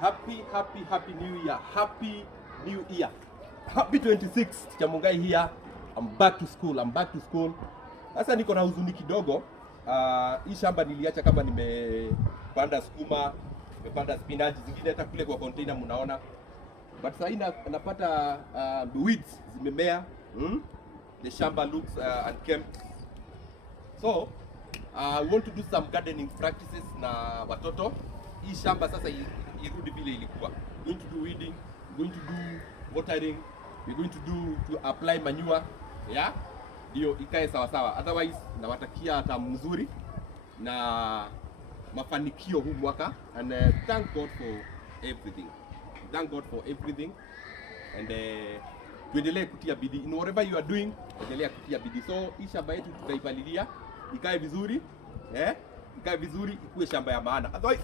Happy new year. Happy new year. Happy 26th. Chamungai here. I'm back to school. Sasa niko na huzuni kidogo. Hii shamba niliacha kama nimepanda sukuma, nimepanda spinach, zingine hata kule kwa container mnaona. But sasa napata weeds zimemea. The shamba looks unkempt. So I want to do some gardening practices na watoto. Hii shamba sasa irudi vile ilikuwa. We're going to do weeding, we're going to do watering, we're going to apply manure, yeah? Ndio ikae sawa sawa. Otherwise nawatakia hata mzuri na mafanikio huu mwaka, and thank God for everything. Thank God for everything, and tuendelee kutia bidii in whatever you are doing. Endelea kutia bidii. So hii shamba yetu tutaipalilia ikae vizuri, ikae vizuri, ikuwe shamba ya maana. Otherwise